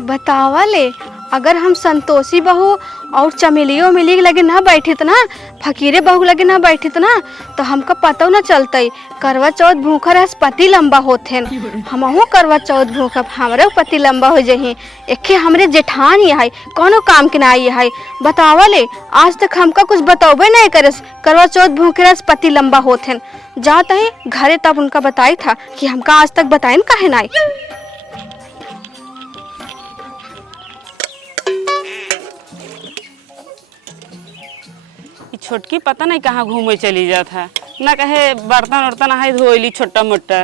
बतावा ले, अगर हम संतोषी बहू और चमेलियों मिली लगे ना बैठित ना, फकीरे बहू लगे ना बैठित ना, तो हमका पता ना चलते करवा चौथ भूखा रह पति लंबा होते। हमहू करवा चौथ भूखब, हमरे पति लंबा हो जही। एके हमरे जेठान ही है, कोनो काम के ना आई है। बतावा ले, आज तक हमका कुछ बताओबे नहीं करस करवा चौथ भूखे रह पति लंबा होते। जाते ही घरे तब उनका बताई था कि हमका आज तक बताइन काहे ना। छोटकी पता नहीं कहाँ घूमे चली जात है, ना कहे बर्तन वर्तन है धोली छोटा मोटा,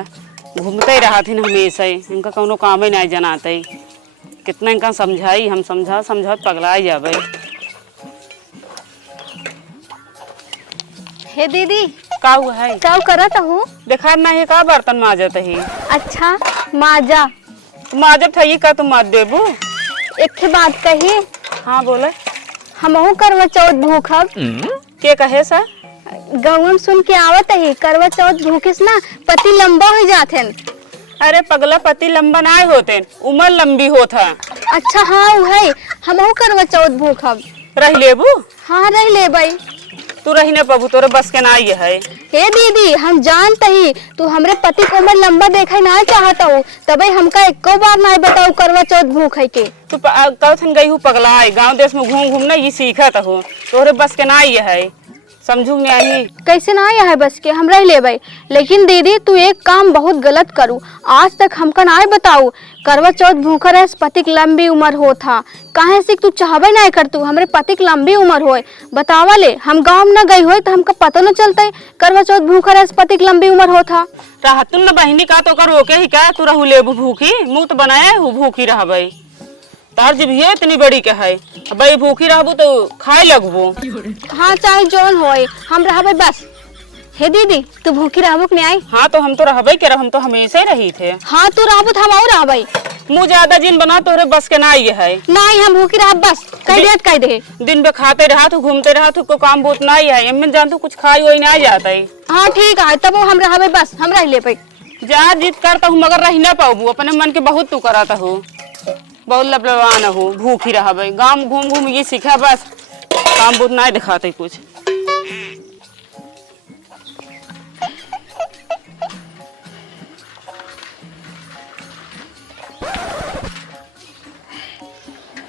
घूमते ही रहा थी हमेशा ही। इनका कोनो काम ही नहीं जनाते, कितना इनका समझाई, हम समझा पगला जाबे। हे दीदी, का हुआ है? क्या करत हूँ? देखा नहीं का बर्तन माजत ही। अच्छा माजा माजत है का तुम माज देबू? एक बात कही। हाँ बोले। हमहू करवा चौथ भूखब। के कहे सा? गाँव में सुन के आवत है करवा चौथ भूखे से ना पति लंबा हो जाते। अरे पगला, पति लंबा ना होते, उम्र लंबी होता। अच्छा हाँ वही, हमहू करवा चौथ भूखब। रह लेबू? हाँ रह ले भाई। तू रही ना पबू, तोरे बस के ना ये है। हे दीदी, हम जानते ही तू हमरे पति को उम्र लंबा देखा ना चाहता हूँ, तबे हमका एको बार ना बताऊ करवा चौथ भूख है के। तू कौन गई हूँ पगला, गांव देश में घूम घूमना ये सीखत हो, तोरे बस के ना ये है। समझू नहीं कैसे ना आया है बस के, हम रह ले भाई। लेकिन दीदी तू एक काम बहुत गलत करू, आज तक हमका ना बताऊ करवा चौथ भूखा रहे पति की लंबी उम्र हो था। काहे से तू चाहबे ना कर तू हमरे पति की लंबी उम्र होए। बतावा ले, हम गाँव में न गई हो तो हमका पता न चलता करवा चौथ भूखा रहे पति की लंबी उम्र हो था। रहतुन न बहनी का तो कर होके ही क्या तू रहू लेबू भूखी, मुँह तो बनाए हूँ भूखी रहबई। तार जब ये इतनी बड़ी क्या है, भाई भूखी रहबू तो खाए लगबू। हाँ चाहे जोन होए, हम रहबे बस। हे दीदी, तू भूखी रहबू कि नहीं आई? हाँ तो हम तो रहबे के, हम तो हमेशा ही रही थे। हाँ तू रहबू तो हम और रहबे। मुँह ज्यादा जिन बना तोरे बस के ना ये है। नहीं हम भूखी रह बस, कह देत कह दे। दिन पे खाते रहा तो घूमते रहा तो को काम बहुत ना ही है, एमन जान तू कुछ खाई वही ना जाता है। हाँ ठीक है, तब हम रहबे बस, हम रह ले पे। जा जिद करता हूँ मगर रह ना पाऊ, अपने मन के बहुत तू कराता हूँ, बहुत लबलबान हो, भूखी रहा भाई। गांव घूम घूम ये सीखा बस, काम बहुत ना दिखाते कुछ।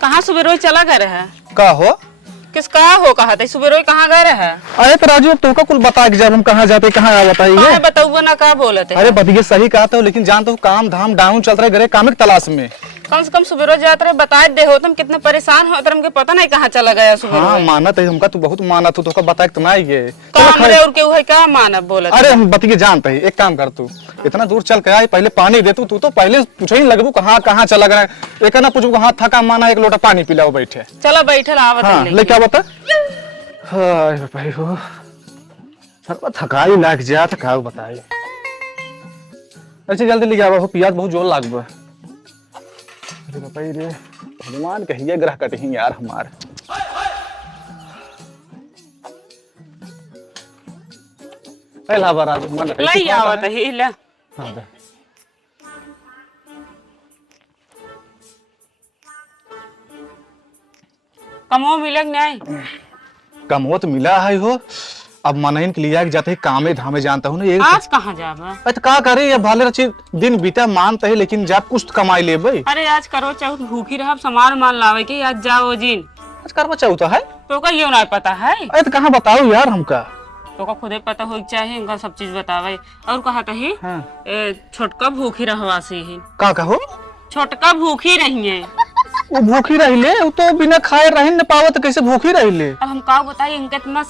कहाँ सुबह रोज चला गए है? का हो? किस का हो कहा था सुबह रोज कहाँ गए है? अरे तो राजू अब तुमका कुल बता के जब हम कहाँ जाते कहाँ आ बताइए। बताऊँ ना का बोले थे? अरे बतिए सही कहा था, लेकिन जानते हो काम धाम डाउन चल रहा है, घरे काम की तलाश में। कम से कम सुबह रोज जाते रहे, बता दे हो तुम कितने परेशान हो, तुमके पता नहीं कहाँ चला गया सुबह। हाँ मानत है हमका, तू बहुत मानत हो, तो बता के तो ना ये और के है क्या मानब बोले? अरे हम बतिए जानते है, एक काम कर तू इतना दूर चल के आई, पहले पानी दे तू तो पहले पूछे ही लगबू कहाँ कहाँ चला गया। एक ना पूछू हाथ थका माना, एक लोटा पानी पिलाओ बैठे। चलो बैठे हाँ ले क्या बता। भाई हो सर्व थकाई लाग जा, थकाऊ बताई। अच्छा जल्दी ले जाओ, पियास बहुत जोर लागबा। अरे बताइए रे भगवान कहिए ग्रह कटही यार हमार। पहला बार आज मन ले आवत है ले। हां दे कमो मिलक नहीं? कमो तो मिला है हो, अब मनइन के लिए जाते ही कामे धामे जानता हूँ ना। आज कहाँ जाबा? अरे तो का करे, ये भाले रची दिन बीता मानते है, लेकिन जा कुछ कमाई ले भाई। अरे आज करो चाहो भूखी रहा, सामान मान लावे के आज जाओ जिन। आज करवा चौथा है तो का ये ना पता है? अरे तो कहाँ बताओ यार हमका, तो का खुदे पता हो चाहिए, इनका सब चीज बतावे। और कहा ही हाँ। छोटका भूखी रहवा से ही का कहो? छोटका भूखी रही है। वो भूखी रही ले, वो तो बिना खाए रह न पावत, कैसे भूखी रही ले? अब हम का बताइए, इनका इतना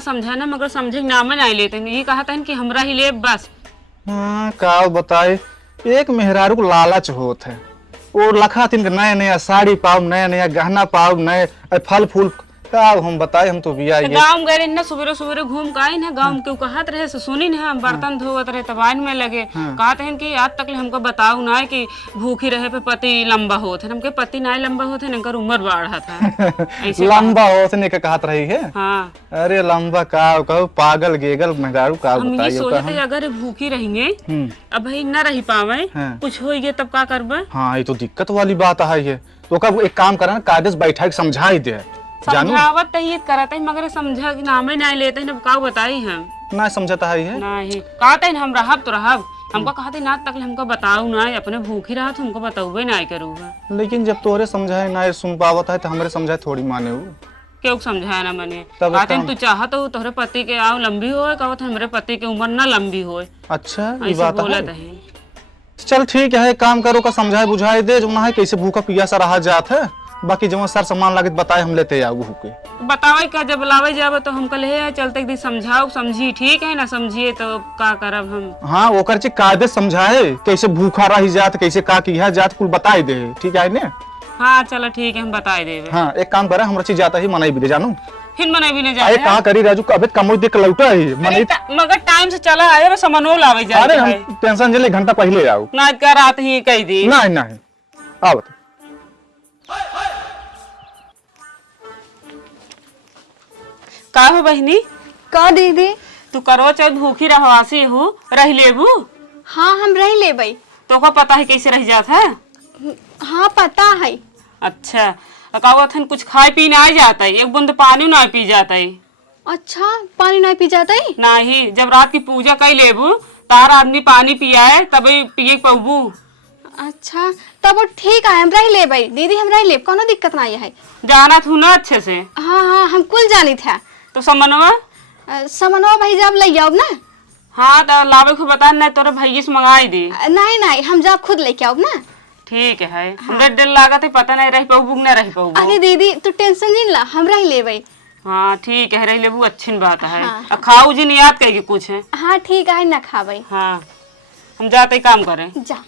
समझाए ना मगर समझे नाम नहीं लेते। ये कहा था कि हमरा ही ले बस। हाँ का बताए, एक मेहरारू को लालच होत है, वो लखा तीन नया नया साड़ी पाओ, नया नया गहना पाओ, नए फल फूल का हम बताए, हम तो बिया ये गाँव गए ना सवेरे सवेरे घूम के आई ना, गाँव के कहत रहे से सुनी ना, हम बर्तन धोवत रहे तबाइन में लगे, कहते हैं कि आज तक हमको बताऊ ना कि भूखी रहे पे पति लंबा होते, हमके पति ना लंबा होते, इनकर उम्र बढ़ा था ऐसे लंबा होने के कहत रही है। हाँ अरे लंबा का कहो, पागल गेगल मेहरारू का हम ये बताइए सोचते अगर भूखी रहेंगे अब भाई न रही पावे, कुछ हो गए तब का करबे। हाँ ये तो दिक्कत वाली बात है ये, तो कब एक काम करा ना, कागज बैठा के समझा ही दे, जानू समझावत तो ये करत है मगर समझा कि नाम ही नहीं लेते हैं, का बताई हम ना समझता है ये। नहीं कहते हैं हम रहब तो रहब, हमको कहते ना तक हमको बताऊ ना, अपने भूखी रहा तो हमको बताऊबे नहीं करूँगा। लेकिन जब तोरे समझाए ना सुन पावत है तो हमरे समझाए थोड़ी माने हो। क्यों समझाया ना मने, तब कहते हैं तू चाहत हो तोहरे पति के आओ लंबी होए, कहते हमरे पति के उम्र ना लंबी होए, अच्छा ये ऐसे बात बोलत है। है। चल ठीक है, एक काम करो का समझाए बुझाए दे, जो ना है कैसे भूखा पियासा रहा जात है, बाकी जो सर सामान लागे बताए हम लेते आऊ के। बतावे का जब बुलावे जावे तो हम कल है चलते एक दिन समझाओ, समझी ठीक है ना, समझिए तो का करब हम। हाँ ओकर चे कायदे समझाए कैसे भूखा रही जात, कैसे का किया जात, कुल बताए दे, ठीक है ने। हाँ चलो ठीक है हम बताए देवे। हाँ एक काम करे, हमरा चीज जाता ही मनाई भी दे, जानू फिर मने भी नहीं अरे जाए कहा करी राजू, अबे कमोई देख लौटा है मने। मगर टाइम से चला आए बस सामानो लावे जाए। अरे हम टेंशन जले घंटा पहले आओ ना कर रात ही कह दी। नहीं नहीं आओ बता। का हो बहनी, का दीदी? तू करवा चौथ भूखी रहवासी हो, रह लेबू? हाँ हम रह लेबै। तो को पता है कैसे रह जात है? हाँ पता है। अच्छा कहत हन कुछ खाए पी नहीं जाता है, एक बूंद पानी नहीं पी जाता है। अच्छा पानी नहीं पी जाता है? नहीं, जब रात की पूजा कर लेबू तार आदमी पानी पियाए तभी पिए पबू। अच्छा तब वो ठीक है, हम रह लेबै दीदी, हम रह लेब, कोनो दिक्कत नहीं है। जाना थू ना अच्छे से? हाँ हाँ हम कुल जानी था। तो समनवा समनवा भाई जब ले जाओ ना। हाँ तो लावे को बता, नहीं तोरे भैया से मंगाई दी। नहीं नहीं हम जब खुद लेके आओ ना। ठीक है, हमरे डर लागत है पता नहीं रह पाऊ ना रह पाऊ। अरे दीदी तू टेंशन नहीं ला, हम रह लेबै। हाँ ठीक है, रह लेबू अच्छी बात है। हाँ। खाऊ जी नहीं याद करेगी कुछ है। हाँ ठीक है ना खाबै। हाँ हम जाते काम करें। जा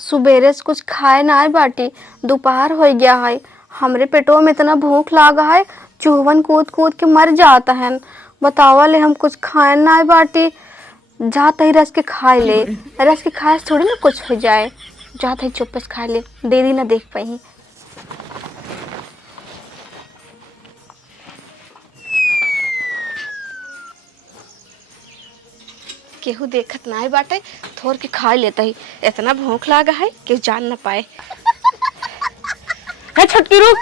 सुबेरे से कुछ खाए ना है बाटी, दोपहर हो गया है, हमरे पेटों में इतना भूख लागा है, चूहन कूद कूद के मर जाता है। बतावा ले हम कुछ खाए ना है बाटी, जाते ही रस के खाए ले, रस के खाए से थोड़ी ना कुछ हो जाए, जाते ही चुप से खा ले, दीदी ना देख पाई। केहू देखत ना है बाटे, थोड़ के खा लेता ही, इतना भूख लागा है कि जान ना पाए। है छटकी रुक,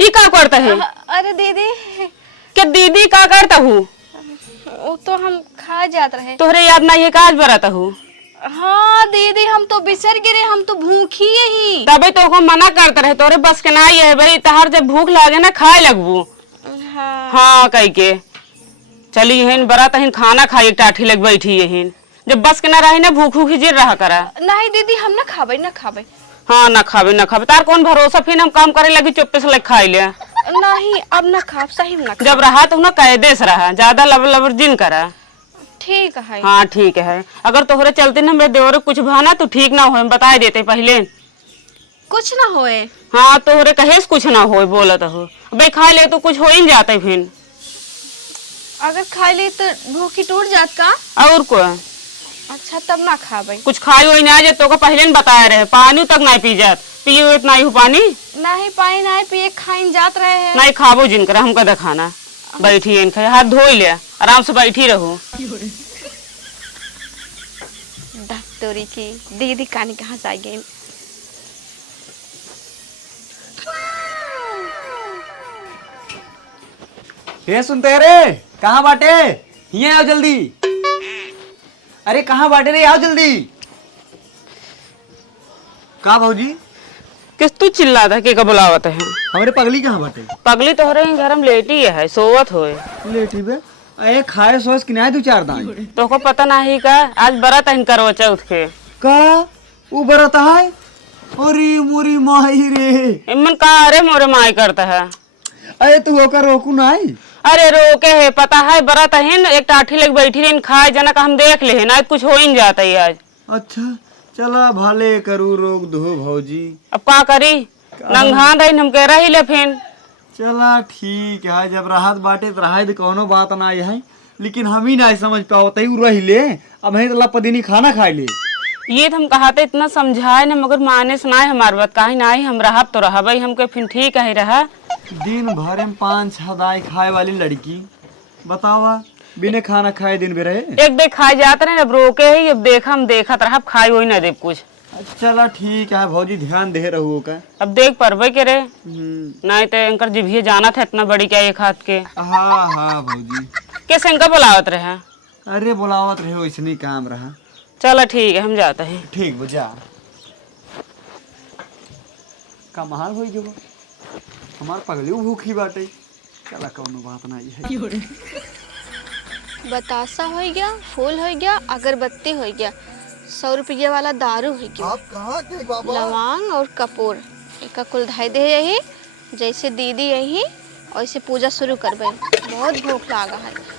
ये का करता है? अरे दीदी क्या दीदी का करता हूँ? वो तो हम खा जात रहे। तोहरे याद नहीं है काज बराता हूँ? हाँ दीदी हम तो बिसर गिरे, हम तो भूखी ही। तबे तो को मना करते रहे, तोरे बस के नहीं है भाई, तहार जब भूख लागे ना खाए लगबू। हाँ हाँ कह के चली हन बरात हन, खाना खाई टाठी लग बैठी हन, जब बस के ना रही ना भूख भूखी जिर रहा करा। नहीं दीदी हम ना खाबे ना खाबे। हाँ ना खाबे ना खाबे, तार कौन भरोसा, फिर हम काम करे लगी चुप्पे से लग खाई ले। नहीं अब ना खाब, सही में ना खाब। जब रहा तो ना कायदे से रहा, ज्यादा लबर लबर जिन करा। ठीक है। हाँ ठीक है, अगर तोहरे चलते ना मेरे देवर कुछ भाना तो ठीक ना हो, बता देते पहले। कुछ ना होए। हाँ तोहरे कहे कुछ ना हो बोलत हो, भाई खा ले तो कुछ हो ही जाते फिर। अगर खा ले तो भूखी टूट जात का? और को अच्छा तब ना खाबे। कुछ खाई हुई ना जाए तो पहले न बताया रहे, पानी तक नहीं पी जात, पिए इतना ही पानी नहीं पानी नहीं पिए, खाइन जात रहे हैं। नहीं खाबो जिनकर हमका दिखाना, बैठी इन खाए, हाथ धो ले आराम से बैठी रहो। तोरी की दीदी कानी कहाँ जा गई? ये सुनते रे, कहाँ बाटे? ये आओ जल्दी। अरे कहाँ बाटे रे, आओ जल्दी। कहाँ भाजी? किस तू चिल्ला था के बुलावत है? हमारे पगली कहाँ बाटे? पगली तोहरे घर में लेटी है, सोवत होए। लेटी बे? अरे खाए सोच किनाए दो चार दान। तो को पता नहीं का आज बरात है करवा चौथ के का वो बरत है? अरे मोरी माही रे। इमन का अरे मोरे माई करता है। अरे तू होकर रोकू नहीं। अरे रोके है पता है बरत है न एक टाठी लग बैठी रही खाए जना का हम देख ले ना कुछ हो ही नहीं जाता है आज। अच्छा चला भाले करू रोक दो भौजी। अब का करी नंगान रही हम कह रही ले फिर। चला ठीक है जब राहत बाटे तो राहत कोनो बात ना है, लेकिन हम ही ना समझ पाओ तई रही ले अब है तो पदिनी खाना खाए ले। ये तो हम कहाते इतना समझाए न मगर माने से ना हमार बात काहे ना हम रहा तो रहा भाई हमके फिर ठीक है रहा। दिन भर में 5-6 दाई खाए वाली लड़की बतावा बिना खाना खाए दिन भर रहे। एक देख खाए जाते रहे अब रोके है अब देखा हम देखत रहा खाई वही ना दे कुछ। चला ठीक है भौजी ध्यान दे रहो का। अब देख परबे के रे नहीं तो अंकर जिभिए जाना था इतना बड़ी क्या एक हाथ के। हाँ हाँ भौजी कैसे इनका बुलावत रहे। अरे बुलावत रहे वैसे काम रहा। चलो ठीक है हम जाते हैं। ठीक बुझा कमाल हो जो हमार पगली भूखी बाटे। चला कोनो बात नहीं है। बतासा हो गया, फूल हो गया, अगरबत्ती हो गया, 100 रुपया वाला दारू हो गया, आप कहाँ थे बाबा? लवांग और कपूर एक कुल धाई दे यही जैसे दीदी यही वैसे पूजा शुरू करबे। बहुत भूख लागा है।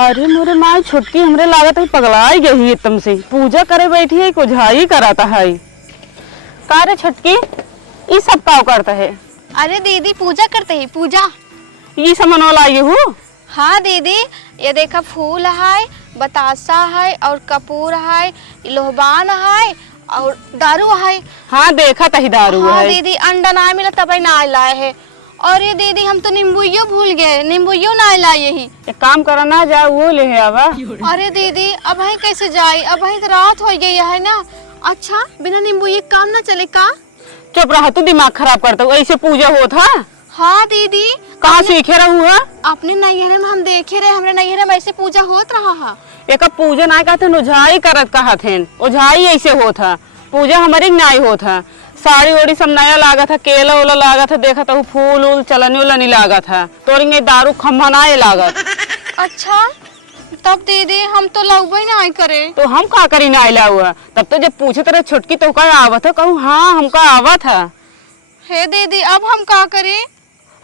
अरे मोरे माँ छुटकी हमरे लागत है पगलाई गई एकदम से पूजा करे बैठी है कुझाई कराता है। का रे छुटकी ये सब का करता है। अरे दीदी पूजा करते ही पूजा। ये सामान लाई हूँ। हाँ दीदी ये देखा फूल है, बतासा है और कपूर है, लोहबान है और दारू है। हाँ देखा तही दारू हाँ है। दीदी अंडा ना मिला तब ना लाए है। और ये दीदी हम तो नींबूयो भूल गए, नींबूयो ना लाए यही। एक काम करा ना जा वो ले आवा। अरे दीदी अब है कैसे जाए, अब है तो रात हो गई है ना। अच्छा बिना नींबू ये काम ना चले का? चुप रहा तू दिमाग खराब करता हूँ ऐसे पूजा होता। हाँ दीदी कहाँ सीखे रहू है। अपने नैहरे में हम देखे रहे, हमरे नैहरे में ऐसे पूजा होत रहा है। एक पूजा ना कहते ओझाई करत कहा थे ओझाई ऐसे होता पूजा हमारी नाई होता। साड़ी ओड़ी सब नया लागा था, केला ओला लागा था, देखा था फूल उल चलने वाला नहीं लागा था, तोरी दारू खम्भा ना लागत। अच्छा तब दीदी हम तो लगबे ना आई करे। तो हम का करी ना आइला हुआ तब तो जब पूछे तेरे छुटकी तो का आवत है कहूँ हाँ हमका आवत है। हे दीदी अब हम का करें?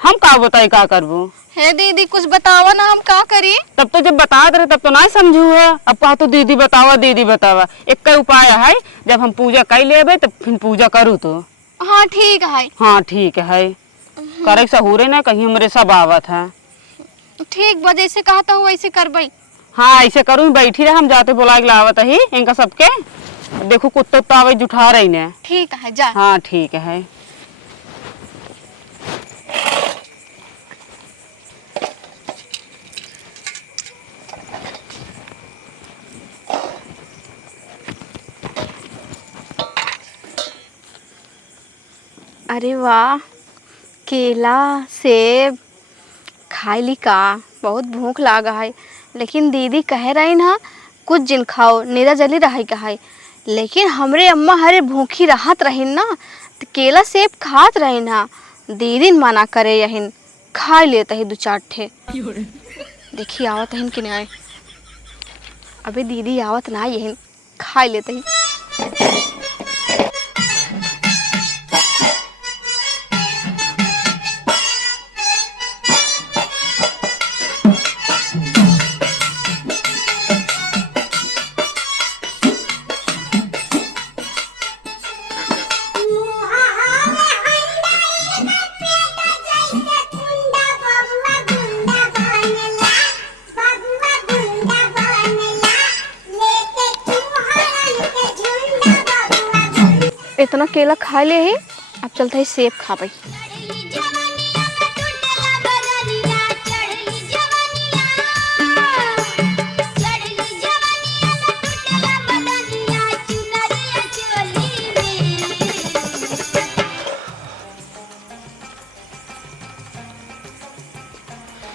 हम का बताई का करबू। हे दीदी कुछ बतावा ना हम का करी। तब तो जब बता रहे तब तो नहीं समझू है। अब कहा तो दीदी बतावा दीदी बतावा। एक का उपाय है जब हम पूजा कर लेबे तब फिर पूजा करूँ तो। हाँ ठीक है। हाँ ठीक है करे सहूरे ना कहीं हमरे सब आवत है। ठीक बा जैसे कहता हूँ वैसे करबई। हाँ ऐसे करूँ बैठी रहे हम जाते बुला के लावत ही इनका सबके। देखो कुत्ता तो आवे जुठा रही ने। ठीक है जा। हाँ ठीक है। अरे वाह केला सेब खाई ली का बहुत भूख लागा है। लेकिन दीदी कह रही ना कुछ जिन खाओ निरा जली रही का है। लेकिन हमरे अम्मा हरे भूखी राहत रही ना तो केला सेब खात रही ना। दीदी मना करे यहिन खा लेता ही 2-4 ठे। देखी आवत है कि नहीं आए। अबे दीदी आवत ना यहिन खा लेता ही। इतना केला खा ले ही अब चलता है सेब खा पाई।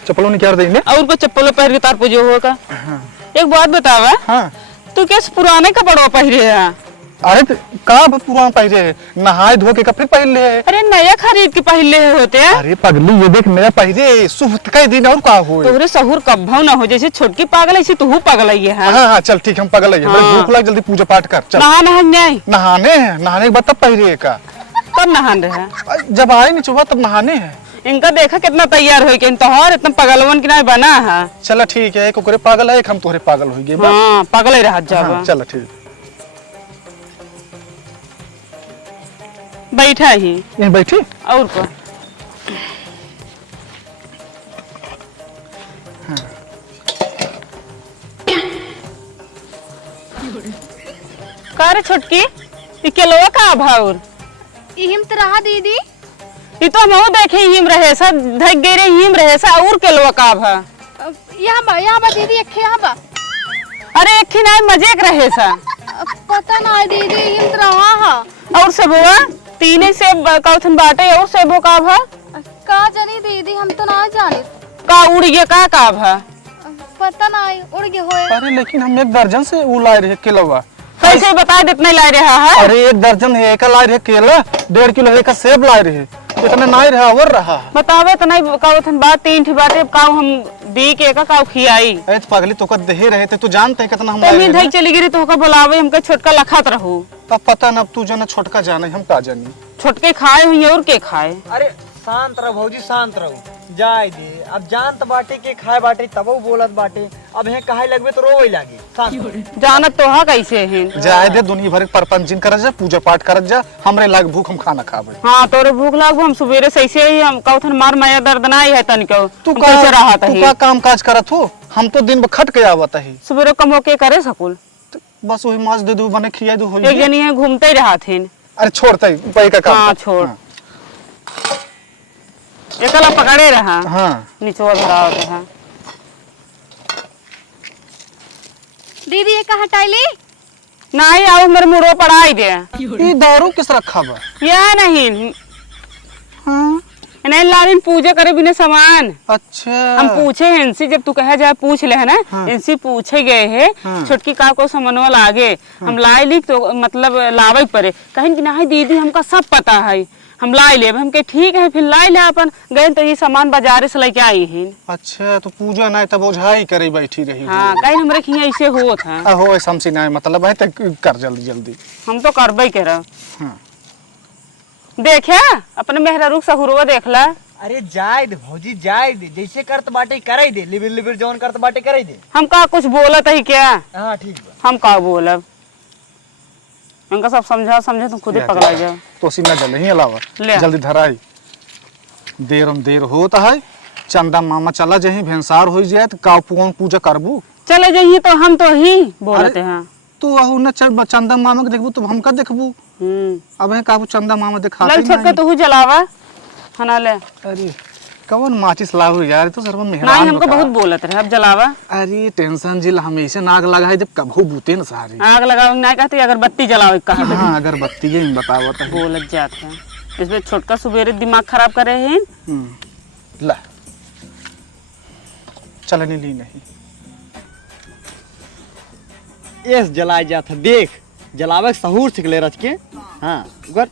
चप्पलों निकाल देंगे। और को चप्पल पहन के तार पूजो होगा। एक बात बतावा हाँ तू कैसे पुराने कपड़ों पहरे है। अरे तो का पुराना पहले नहाए धो के कपड़े पहन ले। अरे नया खरीद के पहले होते हैं। अरे पगली ये देख नया पहले शुभ कई दिन और का हो। तोहरे सहूर कब्भव ना हो, जैसे छोटकी पागल ऐसी तू पागल है। हाँ हाँ चल ठीक है, हम पगल है। भूख लग, जल्दी पूजा पाठ कर चल। नहाने हैं, नहाने के बाद तब पहले का कब नहान रहे? जब आए नहीं सुबह तब नहाने हैं। इनका देखा कितना तैयार हो के तोहर इतना पगलवन की नहीं बना है। चलो ठीक है, एक ओकरे पागल है, एक हम तोहरे पागल हो गए। हाँ पागल ही रह जा। चलो ठीक बैठा ही यहीं बैठी और को का रे छोटकी ई केलवा का भाउर इहिम त रहा दीदी। ई तो हम देखे हिम रहे सा धक गए रे हिम रहे सा और केलवा का भा यहाँ बा दीदी, एक यहाँ बा। अरे एक ही नहीं मजेक रहे सा पता ना दीदी, इहिम त रहा हा। और सेबुआ तीने सेब कौथन बाटे और सेबो का भा का जानी दीदी, हम तो ना जाने का उड़ गया का भा पता ना उड़ गए होए। अरे लेकिन हम 1 दर्जन से वो लाए रहे केलवा। कैसे बता इतने ला रहा है? अरे 1 दर्जन है एक लाए रहे केला, 1.5 किलो का सेब लाए रहे, इतना नहीं रहा और रहा। बतावे तो नहीं कौथन बात 3 ठी बाटे काऊ हम दी के का खियाई। अरे पगली तो का दहे रहे थे, तू जानते है कितना हम लाए रहे। धई चली गिरी तो का बुलावे हमके छोटका लखत रहू। तब पता ना तू जाना छोटका जाना हम का जानी। छोटके खाए हुई और के खाए। अरे शांत रहो भौजी, शांत रहो, जाए दे। अब जानत बाटे के खाए बाटे तब बोलत बाटे, अब है कहे लगबे तो रोवे लागे। जानत तो हा कैसे हैं। जाए दे, दुनिया भर परपंच जिन करत जा, पूजा पाठ करत जा, हमरे लाग भूख हम खाना खाबे। हां तोरे भूख लागबो, हम सुबेरे से ऐसे ही हम कौथन मार माया दर्द ना आई है तनिको। तू कैसे रहत है? तू का काम काज करत हो? हम तो दिन भर खट के आवत है। सुबेरे कम होके करे सकुल बस वही माछ दे दो, बने खिया दो हो। एक जनी है घूमते ही रहा थे। अरे छोड़ते पई का काम। हां छोड़। एकला पकड़े रहा। हां नीचवा धरा है दीदी, ये का हटाइली नहीं आओ मेरे मुड़ो पढ़ाई दे। ये दारू किस रखा बा? या नहीं हां नहीं लालिन पूजा करे बिना सामान। अच्छा हम पूछे हैं इनसे, जब तू कहे जाए पूछ ले है ना। हाँ। इनसे पूछे गए हैं। हाँ। छोटकी का को समनवा लागे। हम लाई लिख तो मतलब लावे पड़े कहीं कि नहीं दीदी हमका सब पता है, हम लाई ले। हम के ठीक है फिर लाई ले अपन गए तो ये सामान बाजार से लेके आई हैं। अच्छा तो पूजा नहीं तब ओझाई करे बैठी रही। हाँ कहीं हमरे खिया ऐसे होत है। हो समझी नहीं मतलब है तो कर जल्दी जल्दी। हम तो करबे करा। हाँ। देखे अपने मेहरारू सहुरवा देखला। अरे जाए दे भौजी, जाए दे, जैसे करत बाटे करे दे, लिबिर लिबिर जौन करत बाटे करे दे। हम का कुछ बोलत है क्या? हाँ ठीक बा। हम का बोलब, उनका सब समझा समझे तुम खुद ही पगला जाओ। तो सीना जल ही अलावा ले। जल्दी धराई, देर होता है। चंदा मामा चला जही भेंसार हो जाए तो का पूजा करबू। चले जाइए तो हम तो ही बोलते हैं। तू आहू न चंदा मामा के देखबू तो हम का देखबू। अब है काबू चंदा मामा दिखाते लल छोटके तू जलावा खाना ले। अरे कौन माचिस लाऊ यार, तो सर्व मेहरान नहीं हमको बहुत बोलत रहे, अब जलावा। अरे टेंशन जिल हमेशा नाग लगा है, जब कभू बूते न सारी आग लगाओ नहीं कहते अगरबत्ती जलाओ कहा। हाँ अगरबत्ती के बतावत है। बोलत जात है इसमें छोटका सुबेरे दिमाग खराब करे हैं। ला चलने ली नहीं एस जलाए जात है, देख जलावे सहूर सिख ले रच के। हाँ गुर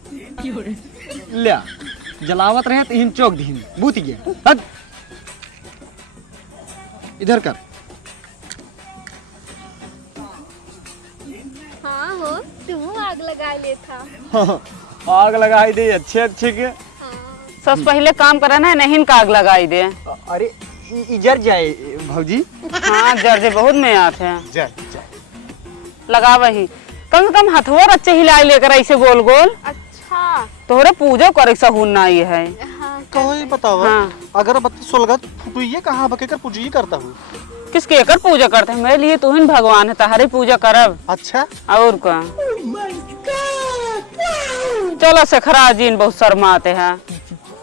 ले जलावत रहे तो इन चौक दीन बूत गया। हद इधर कर। हाँ हो, तू आग लगा ले था। आग लगाई दे अच्छे के। सबसे पहले काम करा ना, नहीं का आग लगाई दे। अरे इजर जाए भौजी। हाँ जर्जे बहुत में आते हैं। जा लगा वही कम से कम हथवर अच्छे हिलाई लेकर ऐसे गोल गोल। अच्छा तोहरे पूजा करे सहून ना ये है। हाँ कोई बताओ। हाँ। अगरबत्ती सुलगा तू ये कहाँ बकेकर पूजा ही करता हूँ। किसके कर पूजा करते हैं? मेरे लिए तू ही भगवान है, तारे पूजा करब अच्छा और का। चलो सखरा जी बहुत शर्माते हैं,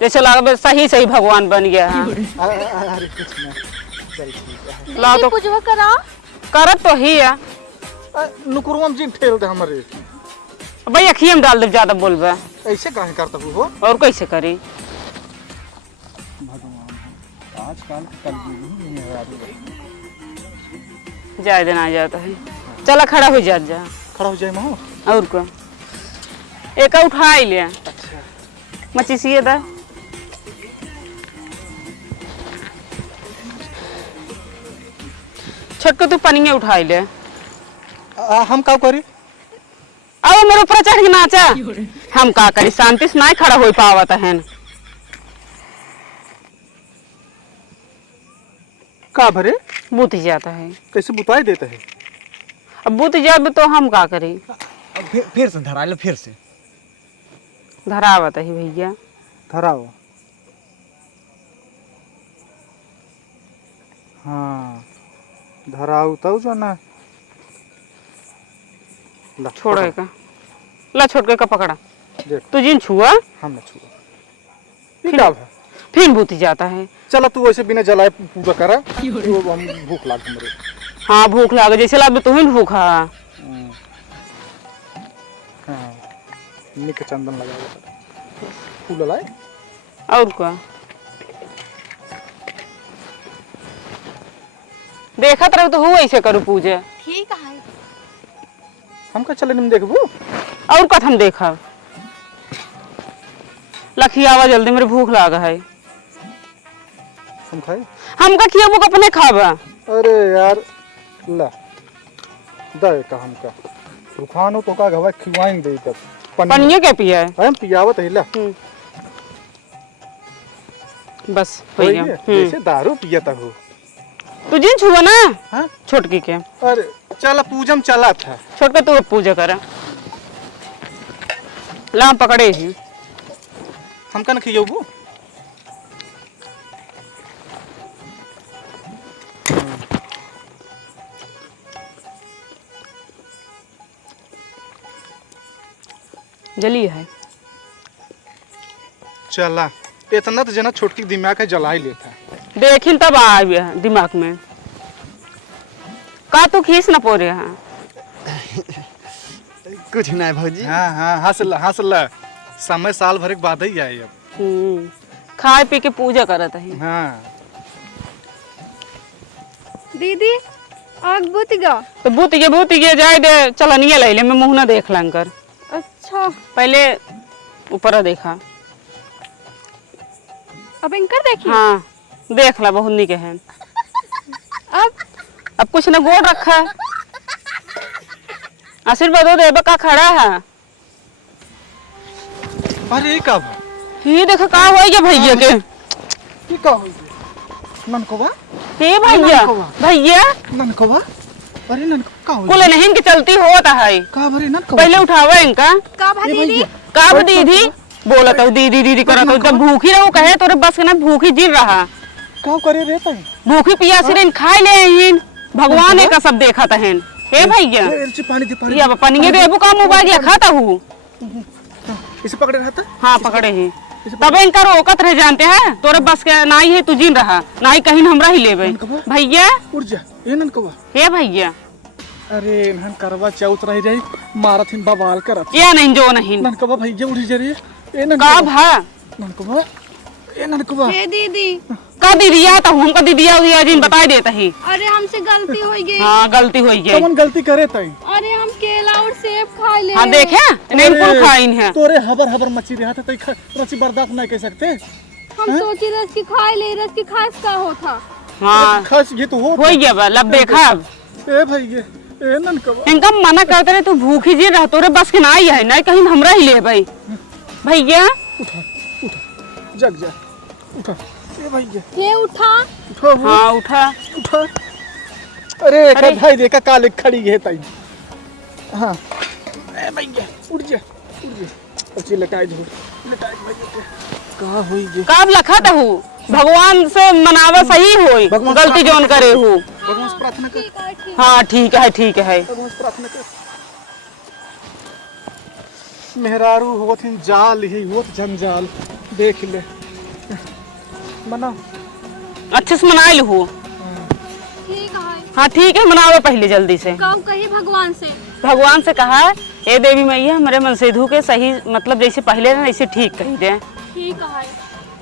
जैसे लगे सही सही भगवान बन गया है। अरे कुछ नहीं चल ठीक है। ला तो पूजा करा करत तो ही है नुकुरवा में जिन ठेल दे हमारे भाई, अखिए में डाल दे ज्यादा बोलबे। ऐसे काहे करता हूँ हो। और कैसे करी भगवान आजकल कल जाए देना जाता है। चला खड़ा हो जा खड़ा हो जाए महो। और को एक उठा ले मचिसिए दा छोटको तू पनिए उठा ले हम का करी अब मेरे ऊपर चढ़ के नाचा हम का करी शांति से नहीं खड़ा हो पावत है का भरे बुत जाता है कैसे बुताई देते है अब बुत जब तो हम का करी फिर से धरा लो फिर से धरावत है भैया धराओ हाँ धराऊ तब जो ना ला, छोड़े पकड़, का ला छोड़ के का पकड़ा देख तू जिन छुआ हम न छुआ ये क्या है फिर बुती जाता है चला तू वैसे बिना जलाए पूजा करा तो हम भूख लाग हमरे हाँ भूख लागे जैसे लागे तू ही भूखा हाँ निक चंदन लगा फूल लाए और क्या देखा तरह तो हो ऐसे करू पूजा ठीक है हम का चले निम देखबू और कथ हम देखा लखियावा जल्दी मेरे भूख लागा है हम खाए हम का खिया वो अपने खावा अरे यार ला दे का हमका रुखानो तो का गवा खिवाएं दे तब पनिया क्या पिया है हम पियावत है ला बस हो गया जैसे दारू पियता हो तू जिन छुआ ना हाँ छोटकी के अरे चल पूजम चला था छोट के तू पूजा कर ला पकड़े ही हमका न खियोबू जली है चला इतना तो जना छोटकी दिमाग है जला ही लेता देखिन तब आ गया दिमाग में का तू खींच ना पो रहा कुछ नहीं भौजी हाँ हाँ हंस ला समय साल भर के बाद ही आए अब खाए पी के पूजा करत है हाँ दीदी आग बुत गया तो बूत गए जाए दे चलनिया ले ले मैं मुंह ना देख लंकर अच्छा पहले ऊपर देखा अब इनकर देखिए हाँ देख ला बहुत निके है अब कुछ ना गोड़ रखा है आशीर्वाद दे का खड़ा है अरे का ये देखो का हो गया भैया के ये का हो ननकोवा हे भैया भैया ननकोवा अरे ननको का हो कुल नहीं इनकी चलती होता है का भरे ननकोवा पहले उठावा इनका का दीदी का दीदी बोला तो दीदी दीदी करत हो जब भूखी रहो कहे तोरे बस के ना भूखी जिर रहा का करे रे तई भूखी पियासी रेन खाए ले हिन भगवान ने का सब देखा था हेन हे भैया इसे पानी दे पानी ये पनिए देबू का मोबाइल या खाता हूँ इसे पकड़े रहता हाँ पकड़े ही तब इनका रोकत रह जानते हैं तोरे बस के ना ही है तू जिन रहा ना ही कहीं हमरा ही लेबे भैया उड़ जा ये ननकोवा हे भैया अरे नहन करवा चौथ रही जाई मारथिन बवाल करत या नहीं जो नहीं ननकोवा भैया उड़ी जा रे ए का ननकोवा भा ननकोवा ए ननकोवा हे दीदी का दीदिया तो हमका दीदिया उदिया जिन बताई देता ही अरे हमसे गलती हो गई हाँ गलती हो गई कौन गलती करे तई अरे हम केला और सेब खा ले हाँ देखे नहीं कुल खाइन है तोरे हबर हबर मची रहा था तई रची बर्दाश्त नहीं कर सकते हम सोची रस की खाए ले रस की खास का होता हाँ खास ये तो हो गया बा लब देखा अब ए भैया ए ननकोवा इनका मना करते रहे तू भूखी जी रह तोरे बस के ना ही है नहीं कहीं हमरा ही ले भाई भैया उठा उठा जग जा उठा ए भैया ये उठा उठा हाँ उठा उठा अरे एक भाई देखा काले खड़ी है तई हाँ ए भैया उठ जा अच्छी लटाई दो लटाई भैया का होई जे कब लखा था हूँ भगवान से मनावा सही होई भगवान गलती जोन करे हूँ भगवान से प्रार्थना कर ठीक है ठीक हाँ ठीक है भगवान से प्रार्थना कर मेहरारू होथिन जाल ही होत जंजाल देख ले मना अच्छे से मना लू ठीक है हाँ ठीक है मनाओ पहले जल्दी से कब कही भगवान से भगवान से कहा ये देवी मैया हमारे मनसेधु के सही मतलब जैसे पहले ना ऐसे ठीक कही दे ठीक है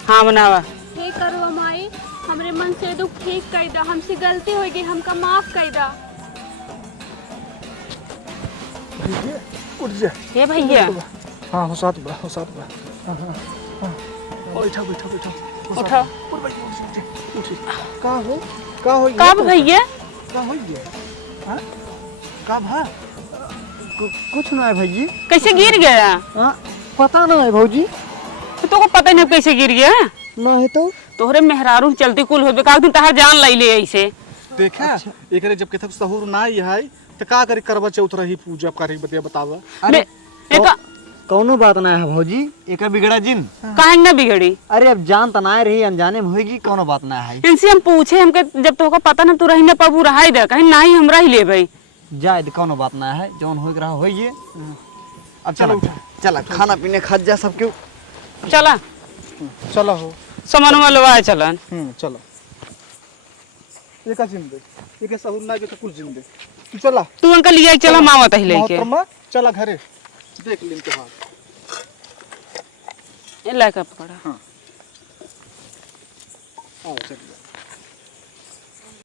हाँ मनावा हे करो माई हमरे मन से दुख ठीक कर दा हमसे गलती हो गई हमका माफ कर दा भैया उठ जा हे भैया हाँ हो साथ बा हाँ हाँ हाँ बैठो बैठो बैठो उठो उठ बैठो उठ का हो कब भैया का हो ये हाँ का भा कुछ ना है भैया। कैसे गिर गया? हाँ पता ना है भौजी। तो को पता नहीं कैसे गिर गया। ना है तो तोहरे मेहरारू चलती कुल हो बेकार दिन तहार जान लाई ले ऐसे। देखा एकरे जब केथक सहूर ना है तो का करे करवा चौथ रही पूजा करे बतिया बतावा। बे एका कौनो बात ना है भौजी, एका बिगड़ा जिन काहे ना बिगड़ी। अरे अब जान तनाए रही अनजाने में होगी, कौनो बात ना है। इनसे हम पूछे हमके जब तोहका पता ना तू रही ना पबू रहाई दे कहीं ना ही हमरा ही ले भाई। जाए कौनो बात ना है, जौन हो रहा होइए। अब चलो चला खाना पीने खा जा सब क्यों। चला चला हो सामान लवा चलन। चला एका जिंदे एके सहूर ना के कुछ जिंदे तू चला तू अंकल लिया चला मावा तही लेके मोहतरमा चला घरे देख लिन के हाथ ए लाका पकड़ा। आओ चल